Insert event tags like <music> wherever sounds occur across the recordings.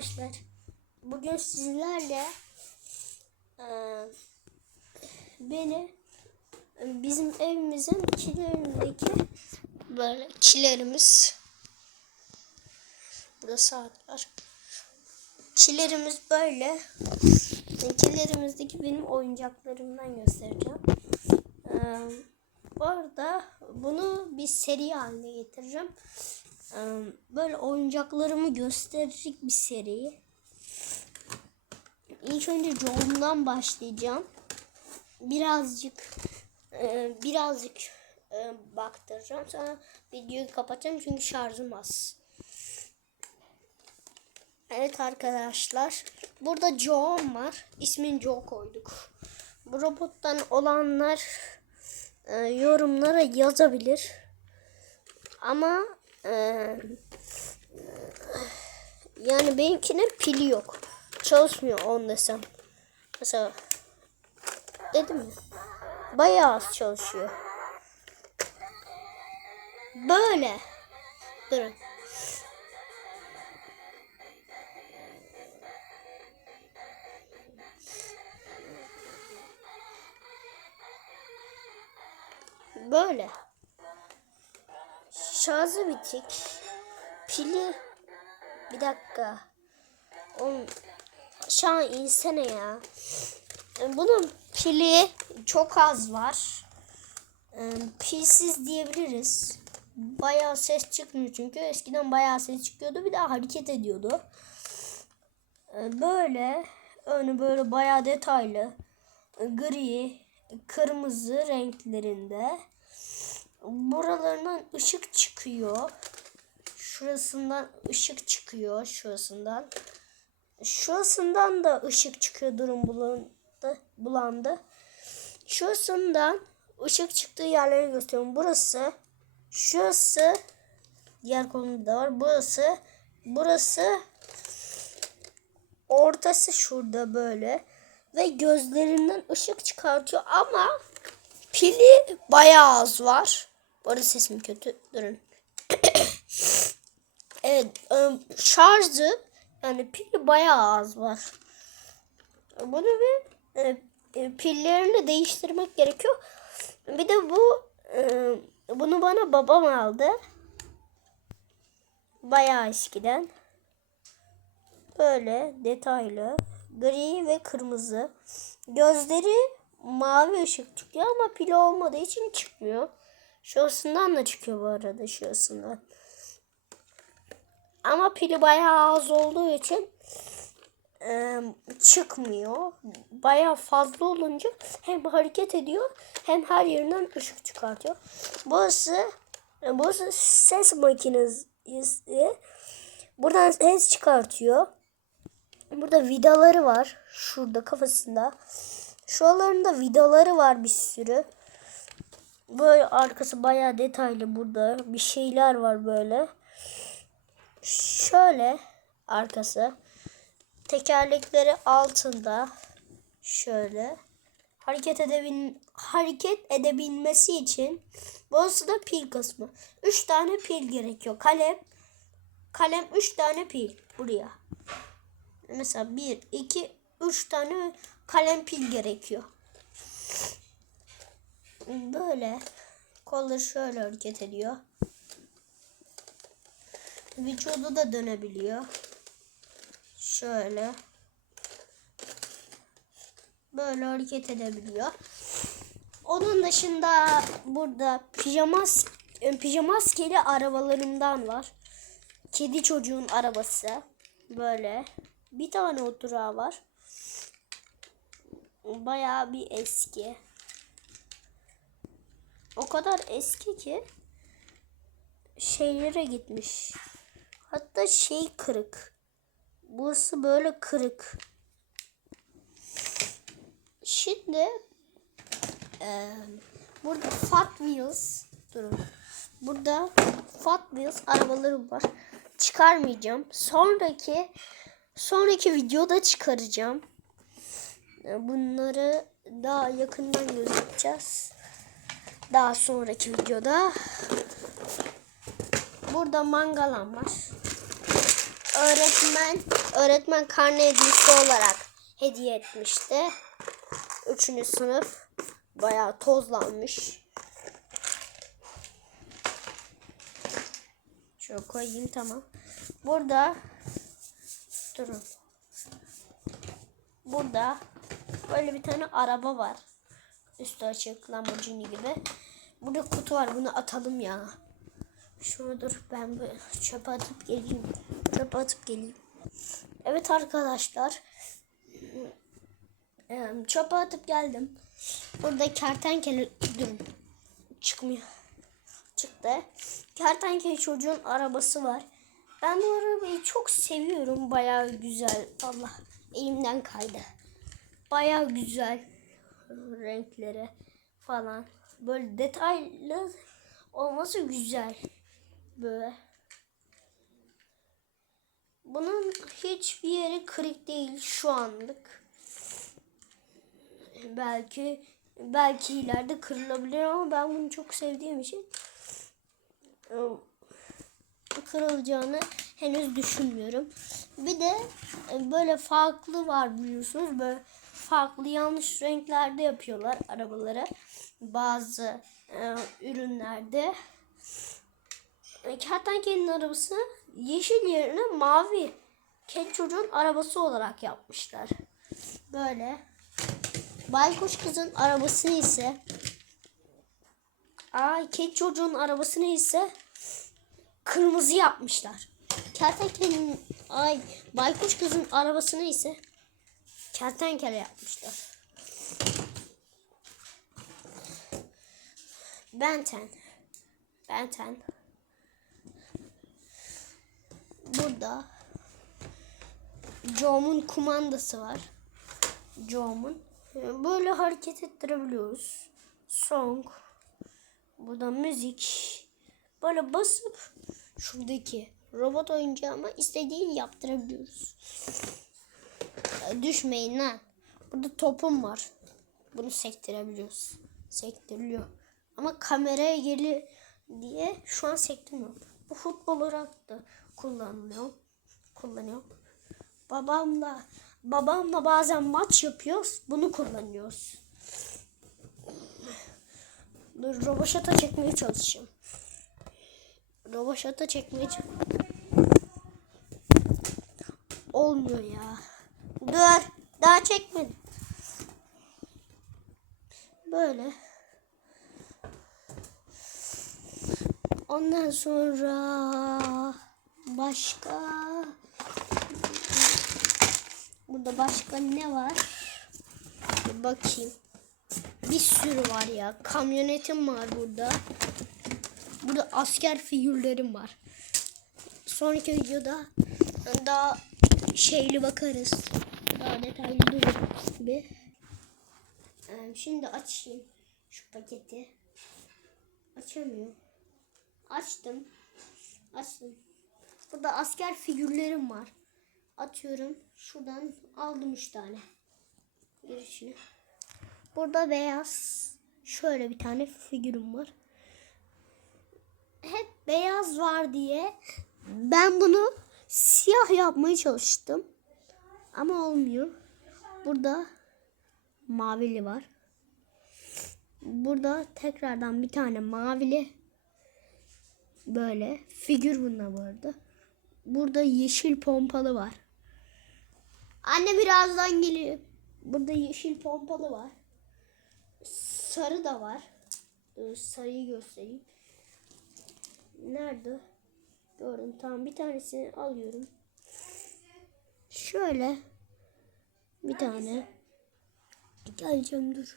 arkadaşlar. Bugün sizlerle e, beni bizim evimizin kilerindeki böyle kilerimiz burada saat var. Kilerimiz böyle. Kilerimizdeki benim oyuncaklarımdan göstereceğim. E, bu arada bunu bir seri haline getireceğim. Böyle oyuncaklarımı gösterecek bir seri. İlk önce Joel'dan başlayacağım. Birazcık e, birazcık e, baktıracağım. Sonra videoyu kapatacağım çünkü şarjım az. Evet arkadaşlar. Burada Joel var. İsmini Joe koyduk. Bu robottan olanlar e, yorumlara yazabilir. Ama e, yani benimkinin pili yok. Çalışmıyor on desem. Mesela dedim mi? Bayağı az çalışıyor. Böyle. Durun. Böyle. Şarjı bitik. Pili bir dakika. Oğlum şu an insene ya. Bunun pili çok az var. Ee, Pilsiz diyebiliriz. Bayağı ses çıkmıyor çünkü eskiden bayağı ses çıkıyordu bir daha hareket ediyordu. Ee, Böyle önü böyle bayağı detaylı. Gri, kırmızı renklerinde. Buralarından ışık çıkıyor. Şurasından ışık çıkıyor. Şurasından. Şurasından da ışık çıkıyor. Durum bulandı. bulandı. Şurasından ışık çıktığı yerleri gösteriyorum. Burası. Şurası. Diğer konuda da var. Burası. Burası. Ortası şurada böyle. Ve gözlerinden ışık çıkartıyor ama pili bayağı az var. Bu arada sesim kötü. Durun. <coughs> evet. ım, Şarjı yani pili bayağı az var. Bunu bir e, e, pillerini değiştirmek gerekiyor. Bir de bu e, bunu bana babam aldı. Bayağı eskiden. Böyle detaylı. Gri ve kırmızı. Gözleri mavi ışık çıkıyor ama pili olmadığı için çıkmıyor. Şurasından da çıkıyor bu arada şurasından. Ama pili bayağı az olduğu için e, çıkmıyor. Bayağı fazla olunca hem hareket ediyor hem her yerinden ışık çıkartıyor. Burası burası ses makinesi. Buradan ses çıkartıyor. Burada vidaları var. Şurada kafasında. Şuralarında vidaları var bir sürü. Böyle arkası bayağı detaylı burada. Bir şeyler var böyle. Şöyle arkası. Tekerlekleri altında. Şöyle. Hareket edebil hareket edebilmesi için burası da pil kısmı. 3 tane pil gerekiyor. Kalem kalem 3 tane pil buraya. Mesela 1 2 3 tane kalem pil gerekiyor. Böyle kolları şöyle hareket ediyor. Vücudu da dönebiliyor. Şöyle. Böyle hareket edebiliyor. Onun dışında burada pijama pijamaskeli arabalarımdan var. Kedi çocuğun arabası. Böyle. Bir tane oturağı var. Bayağı bir eski. O kadar eski ki şeylere gitmiş. Hatta şey kırık. Burası böyle kırık. Şimdi e, burada Fat Wheels durun. Burada Fat Wheels arabalarım var. Çıkarmayacağım. Sonraki sonraki videoda çıkaracağım. E, Bunları daha yakından gözükeceğiz. Daha sonraki videoda. Burada mangalam var. öğretmen öğretmen karne hediyesi olarak hediye etmişti. Üçüncü sınıf bayağı tozlanmış. Şöyle koyayım tamam. Burada durun. Burada böyle bir tane araba var. Üstü açık Lamborghini gibi. Burada kutu var. Bunu atalım ya. Şunu dur ben böyle çöpe atıp geleyim. Çöpe atıp geleyim. Evet arkadaşlar. Çöpe atıp geldim. Burada kertenkele durun. Çıkmıyor. Çıktı. Kertenkele çocuğun arabası var. Ben bu arabayı çok seviyorum. Bayağı güzel. Allah elimden kaydı. Bayağı güzel renkleri falan. Böyle detaylı olması güzel. Böyle. Bunun hiçbir yeri kırık değil şu anlık. Belki belki ileride kırılabilir ama ben bunu çok sevdiğim için ıı, kırılacağını henüz düşünmüyorum. Bir de e, böyle farklı var biliyorsunuz. Böyle farklı yanlış renklerde yapıyorlar arabaları. Bazı e, ürünlerde. E, Kertenkele'nin arabası yeşil yerine mavi. Ket çocuğun arabası olarak yapmışlar. Böyle. Baykuş kızın arabasını ise Ay ket çocuğun arabasını ise kırmızı yapmışlar. Kertenkele'nin ay baykuş kızın arabasını ise kertenkele yapmışlar. Benten. Benten. Burada Joe'mun kumandası var. Joe'mun. Böyle hareket ettirebiliyoruz. Song. Burada müzik. Böyle basıp şuradaki robot oyuncağıma istediğini yaptırabiliyoruz. Düşmeyin lan. Burada topum var. Bunu sektirebiliyoruz. Sektiriliyor. Ama kameraya geli diye şu an sektirmiyorum. Bu futbol olarak da kullanılıyor. Kullanıyor. Babamla babamla bazen maç yapıyoruz. Bunu kullanıyoruz. Dur roboşata çekmeye çalışacağım. Roboşata çekmeye çalışacağım. Olmuyor ya. Dur. Daha çekmedim. Böyle. Ondan sonra başka burada başka ne var? Bir bakayım. Bir sürü var ya. Kamyonetim var burada. Burada asker figürlerim var. Sonraki videoda daha şeyli bakarız. Daha detaylı. Ee, Şimdi açayım şu paketi. Açamıyorum. Açtım. Açtım. Burada asker figürlerim var. Atıyorum. Şuradan aldım üç tane. Girişini. Burada beyaz. Şöyle bir tane figürüm var. Hep beyaz var diye ben bunu siyah yapmaya çalıştım. Ama olmuyor. Burada mavili var. Burada tekrardan bir tane mavili böyle figür bununla vardı. Burada yeşil pompalı var. Anne birazdan geliyor. Burada yeşil pompalı var. Sarı da var. Sarıyı göstereyim. Nerede? Gördüm. Tamam bir tanesini alıyorum. Şöyle bir tane. Geleceğim dur.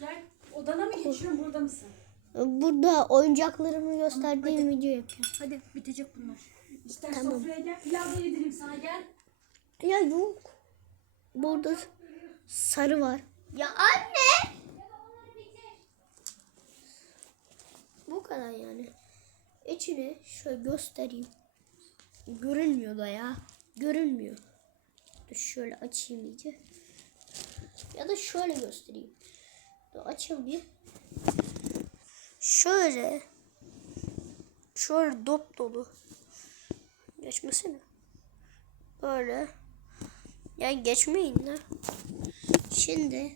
Gel odana mı geçiyorsun burada mısın? Burada oyuncaklarımı gösterdiğim video yapıyorum. Hadi bitecek bunlar. İster Tamam. sofraya gel pilav da yedireyim sana gel. Ya yok. Burada sarı var. Ya anne. Bu kadar yani. İçini şöyle göstereyim. Görünmüyor da ya. Görünmüyor. Dur şöyle açayım iyice. Ya da şöyle göstereyim. Dur açıl bir. Şöyle. Şöyle dop dolu. Geçmesene. Böyle. Ya geçmeyin de. Şimdi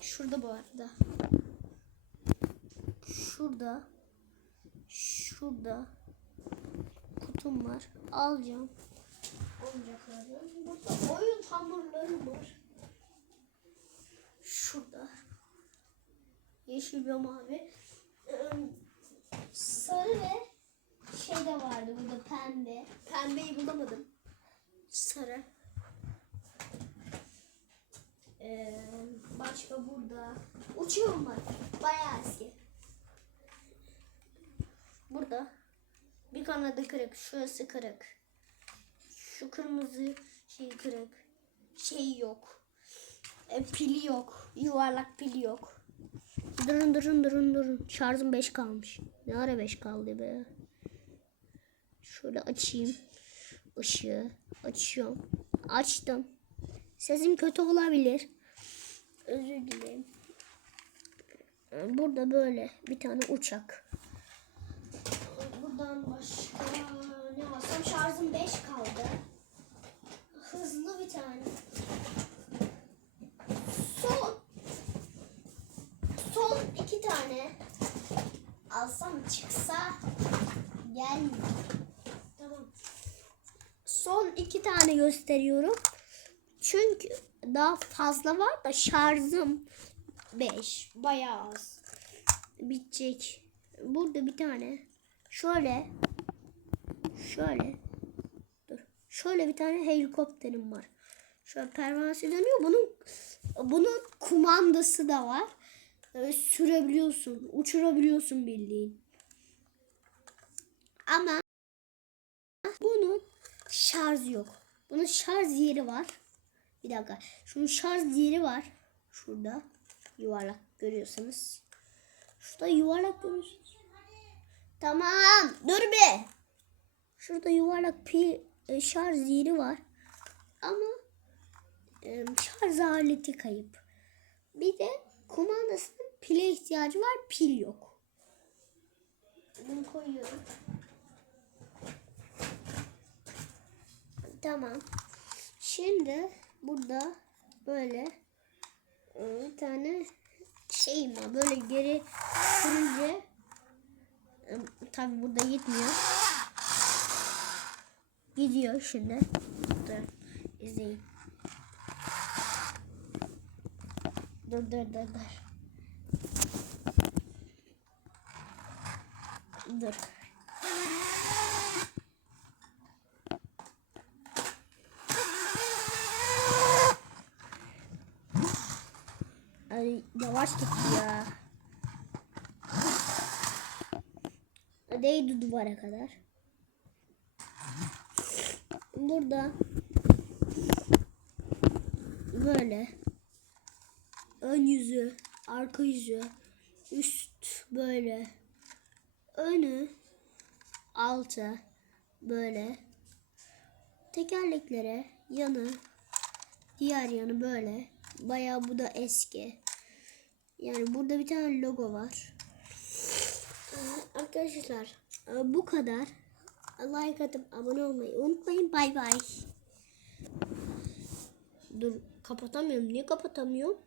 şurada bu arada. Şurada. Şurada. Kutum var. Alacağım. Oyuncakları. Burada oyun hamurları var. Şurada. Yeşil ve mavi. Ee, Sarı ve şey de vardı burada pembe. Pembeyi bulamadım. Sarı. Ee, başka burada. Uçuyorum var. Bayağı eski. Burada. Bir kanadı kırık. Şurası kırık. Şu kırmızı şey kırık. Şey yok. E, pili yok. Yuvarlak pili yok. Durun durun durun durun. Şarjım 5 kalmış. Ne ara 5 kaldı be. Şöyle açayım. Işığı açıyorum. Açtım. Sesim kötü olabilir. Özür dilerim. Burada böyle bir tane uçak. Buradan başka ne alsam şarjım 5 kaldı. Hızlı bir tane. Son son iki tane alsam çıksa gelmiyor. Tamam. Son iki tane gösteriyorum. Çünkü daha fazla var da şarjım 5. Bayağı az. Bitecek. Burada bir tane şöyle şöyle dur. Şöyle bir tane helikopterim var. Şöyle pervanesi dönüyor. Bunun bunun kumandası da var. Ee, sürebiliyorsun, uçurabiliyorsun bildiğin. Ama bunun şarj yok. Bunun şarj yeri var. Bir dakika. Şunun şarj yeri var. Şurada yuvarlak görüyorsunuz. Şurada yuvarlak görüyorsunuz. Tamam. Dur be. Şurada yuvarlak pil e, şarj yeri var. Ama e, şarj aleti kayıp. Bir de kumandasının pile ihtiyacı var. Pil yok. Bunu koyuyorum. Tamam. Şimdi burada böyle e, bir tane şey var. Böyle geri sürünce e, tabi burada gitmiyor. Gidiyor şimdi. Dur. izleyin. Dur dur dur dur. Dur. Ay yavaş gitti ya. Değdi duvara kadar. Burada böyle ön yüzü, arka yüzü, üst böyle, önü, altı böyle, tekerleklere yanı, diğer yanı böyle. Bayağı bu da eski. Yani burada bir tane logo var. Arkadaşlar bu kadar. Like atıp abone olmayı unutmayın. Bay bay. Dur kapatamıyorum. Niye kapatamıyorum?